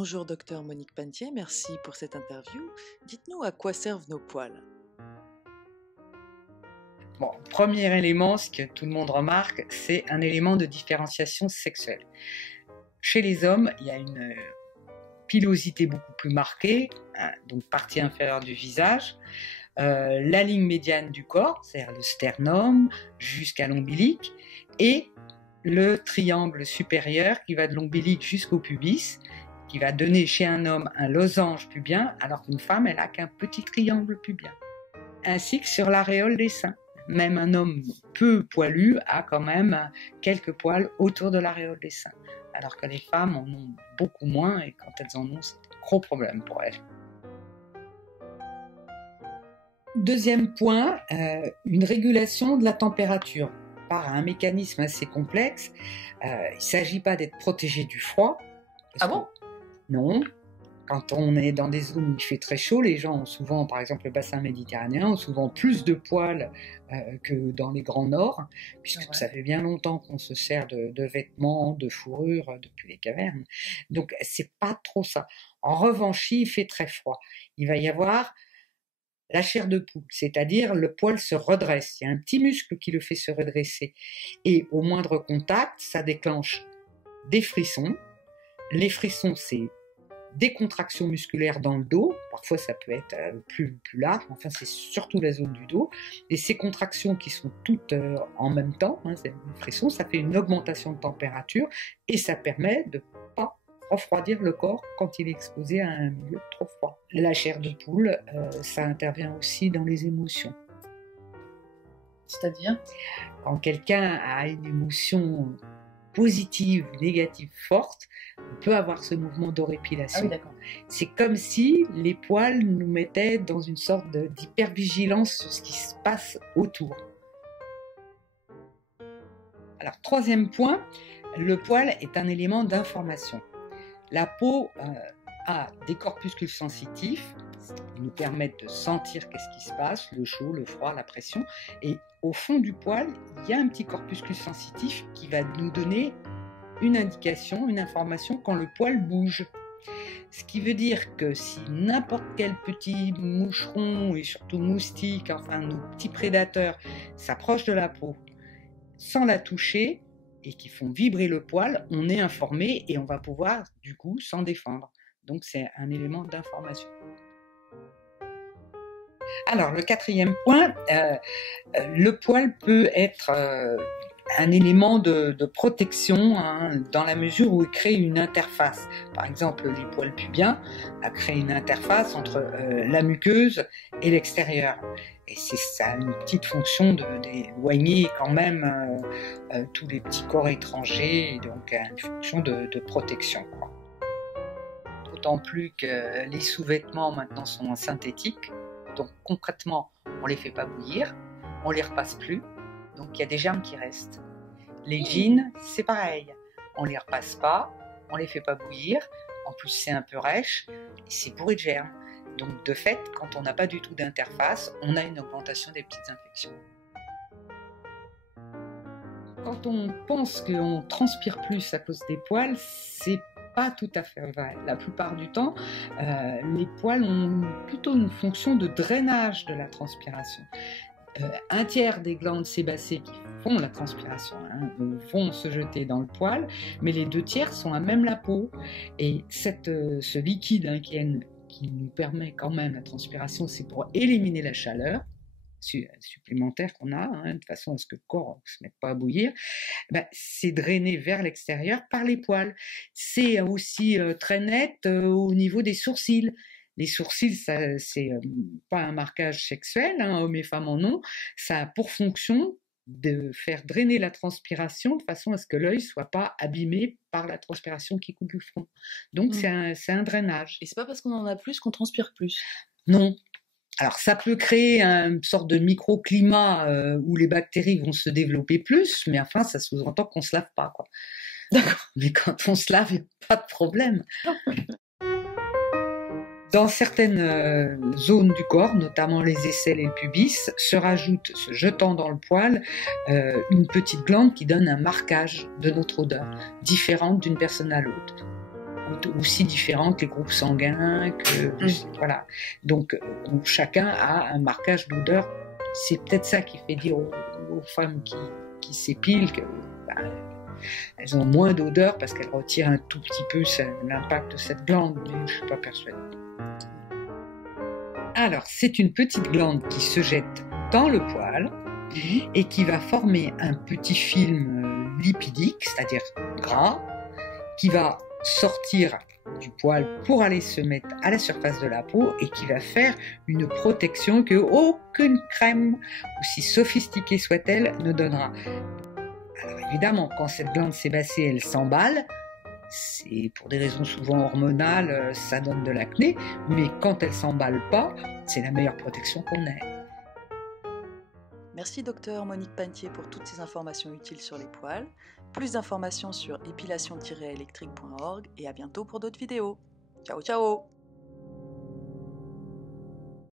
Bonjour docteur Monique Pantier, merci pour cette interview. Dites-nous à quoi servent nos poils. Bon, premier élément, ce que tout le monde remarque, c'est un élément de différenciation sexuelle. Chez les hommes, il y a une pilosité beaucoup plus marquée, hein, donc partie inférieure du visage, la ligne médiane du corps, c'est-à-dire le sternum jusqu'à l'ombilic, et le triangle supérieur qui va de l'ombilic jusqu'au pubis, qui va donner chez un homme un losange pubien, alors qu'une femme, elle n'a qu'un petit triangle pubien. Ainsi que sur l'aréole des seins. Même un homme peu poilu a quand même quelques poils autour de l'aréole des seins, alors que les femmes en ont beaucoup moins, et quand elles en ont, c'est un gros problème pour elles. Deuxième point, une régulation de la température par un mécanisme assez complexe. Il ne s'agit pas d'être protégé du froid. Ah bon ? Non. Quand on est dans des zones où il fait très chaud, les gens ont souvent, par exemple le bassin méditerranéen, ont souvent plus de poils que dans les grands nord, puisque ça fait bien longtemps qu'on se sert de vêtements, de fourrures depuis les cavernes. Donc c'est pas trop ça. En revanche, il fait très froid. Il va y avoir la chair de poule, c'est-à-dire le poil se redresse. Il y a un petit muscle qui le fait se redresser. Et au moindre contact, ça déclenche des frissons. Les frissons, c'est des contractions musculaires dans le dos, parfois ça peut être plus large, enfin c'est surtout la zone du dos, et ces contractions qui sont toutes en même temps, c'est une frisson, ça fait une augmentation de température, et ça permet de ne pas refroidir le corps quand il est exposé à un milieu trop froid. La chair de poule, ça intervient aussi dans les émotions. C'est-à-dire ? Quand quelqu'un a une émotion positive, négative, forte, on peut avoir ce mouvement d'horripilation. Ah oui, d'accord. C'est comme si les poils nous mettaient dans une sorte d'hypervigilance sur ce qui se passe autour. Alors, troisième point, le poil est un élément d'information. La peau a des corpuscules sensitifs qui nous permettent de sentir qu'est-ce qui se passe, le chaud, le froid, la pression. Et au fond du poil, il y a un petit corpuscule sensitif qui va nous donner une indication, une information quand le poil bouge. Ce qui veut dire que si n'importe quel petit moucheron et surtout moustique, enfin nos petits prédateurs, s'approchent de la peau sans la toucher et qui font vibrer le poil, on est informé et on va pouvoir du coup s'en défendre. Donc c'est un élément d'information. Alors le quatrième point, le poil peut être un élément de protection dans la mesure où il crée une interface. Par exemple, les poils pubiens créent une interface entre la muqueuse et l'extérieur. Et ça a une petite fonction d'éloigner quand même tous les petits corps étrangers, et donc une fonction de protection, quoi. D'autant plus que les sous-vêtements maintenant sont synthétiques, donc concrètement, on ne les fait pas bouillir, on ne les repasse plus, donc il y a des germes qui restent. Les jeans, c'est pareil, on ne les repasse pas, on ne les fait pas bouillir, en plus c'est un peu rêche, et c'est bourré de germes. Donc de fait, quand on n'a pas du tout d'interface, on a une augmentation des petites infections. Quand on pense qu'on transpire plus à cause des poils, c'est pas tout à fait vrai. La plupart du temps, les poils ont plutôt une fonction de drainage de la transpiration. Un tiers des glandes sébacées qui font la transpiration vont se jeter dans le poil, mais les 2 tiers sont à même la peau. Et ce liquide qui nous permet quand même la transpiration, c'est pour éliminer la chaleur supplémentaire qu'on a, de façon à ce que le corps ne se mette pas à bouillir, c'est drainé vers l'extérieur par les poils. C'est aussi très net au niveau des sourcils. Les sourcils, c'est pas un marquage sexuel, hommes et femmes en ont, ça a pour fonction de faire drainer la transpiration de façon à ce que l'œil soit pas abîmé par la transpiration qui coule du front. Donc c'est un drainage. Et c'est pas parce qu'on en a plus qu'on transpire plus ? Non. Alors ça peut créer une sorte de microclimat où les bactéries vont se développer plus, mais enfin ça sous-entend qu'on se lave pas, quoi. D'accord. Mais quand on se lave, il n'y a pas de problème. Dans certaines zones du corps, notamment les aisselles et le pubis, se rajoute, se jetant dans le poil, une petite glande qui donne un marquage de notre odeur, différente d'une personne à l'autre. aussi différents que les groupes sanguins, voilà. Donc chacun a un marquage d'odeur. C'est peut-être ça qui fait dire aux femmes qui s'épilent que elles ont moins d'odeur parce qu'elles retirent un tout petit peu l'impact de cette glande, mais je ne suis pas persuadée. Alors, c'est une petite glande qui se jette dans le poil et qui va former un petit film lipidique, c'est-à-dire gras, qui va sortir du poil pour aller se mettre à la surface de la peau et qui va faire une protection que aucune crème, aussi sophistiquée soit-elle, ne donnera. Alors évidemment, quand cette glande sébacée, elle s'emballe, c'est pour des raisons souvent hormonales, ça donne de l'acné, mais quand elle s'emballe pas, c'est la meilleure protection qu'on ait. Merci docteur Monique Pantier pour toutes ces informations utiles sur les poils. Plus d'informations sur épilation-électrique.org et à bientôt pour d'autres vidéos. Ciao ciao!